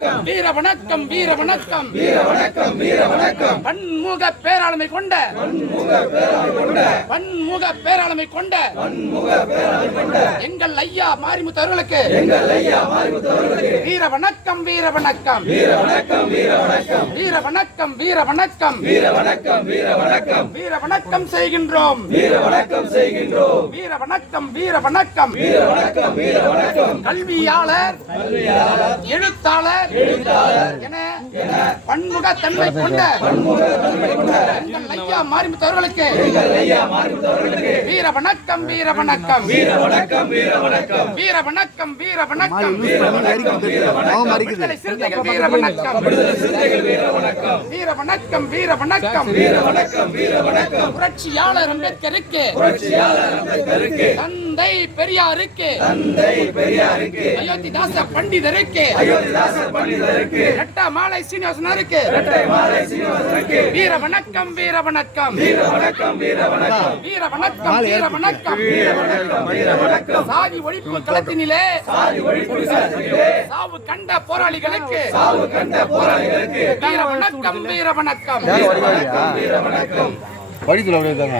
வீர வணக்கம் வீர வணக்கம் வீர வணக்கம் வீர வணக்கம். பன்முக பேராளுமை கொண்ட எங்கள் ஐயா மாரிமுத்து அவர்களுக்கு வீர வணக்கம் வீர வணக்கம் வீர வணக்கம் வீர வணக்கம். வீர வணக்கம் வீர வணக்கம் வீர வணக்கம் வீர வணக்கம். வீர வணக்கம் செய்கின்றோம் வீர வணக்கம் செய்கின்றோம். வீர வணக்கம் வீர வணக்கம் வீர வணக்கம் வீர வணக்கம். கல்வியாளர் எழுத்தாளர் என பன்முக தன்மை கொண்ட எங்கள் ஐயா மாரிமுத்து அவர்களுக்கு வீர வணக்கம் வீர வணக்கம் வீர வணக்கம் வீர வணக்கம். வீர வணக்கம் வீர வணக்கம் வீர வணக்கம் வீர வணக்கம். விடுதலை சிறுத்தைகள் வீர வணக்கம் சிறுத்தைகள் வீர வணக்கம். வீர வணக்கம் வீர வணக்கம் வீர வணக்கம் வீர வணக்கம். புரட்சியாளர் அம்பேத்கருக்கு புரட்சியாளர் அம்பேத்கருக்கு தந்தை பெரியாருக்கு தந்தை பெரியாருக்கு அயோத்திதாச பண்டிதருக்கு அயோத்திதாசர் பண்டிதருக்கு ரெட்டா மாலை சீனிவாசனருக்கு இரட்டை மாலை சீனிவாசனுக்கு வீர வணக்கம் வீர வணக்கம் வீர வணக்கம் வீர வணக்கம். வீர வணக்கம் வீர வணக்கம் வீர வணக்கம் வீர வணக்கம். சாதி ஒழிப்பு களத்தினிலே சாதி ஒழிப்பு களத்திலே சாவு கண்ட போராளிகளுக்கு சாவு கண்ட போராளிகளுக்கு வீர வணக்கம் வீர வணக்கம் வீர வணக்கம் வீர வணக்கம். படித்துல அப்படியே தாங்க.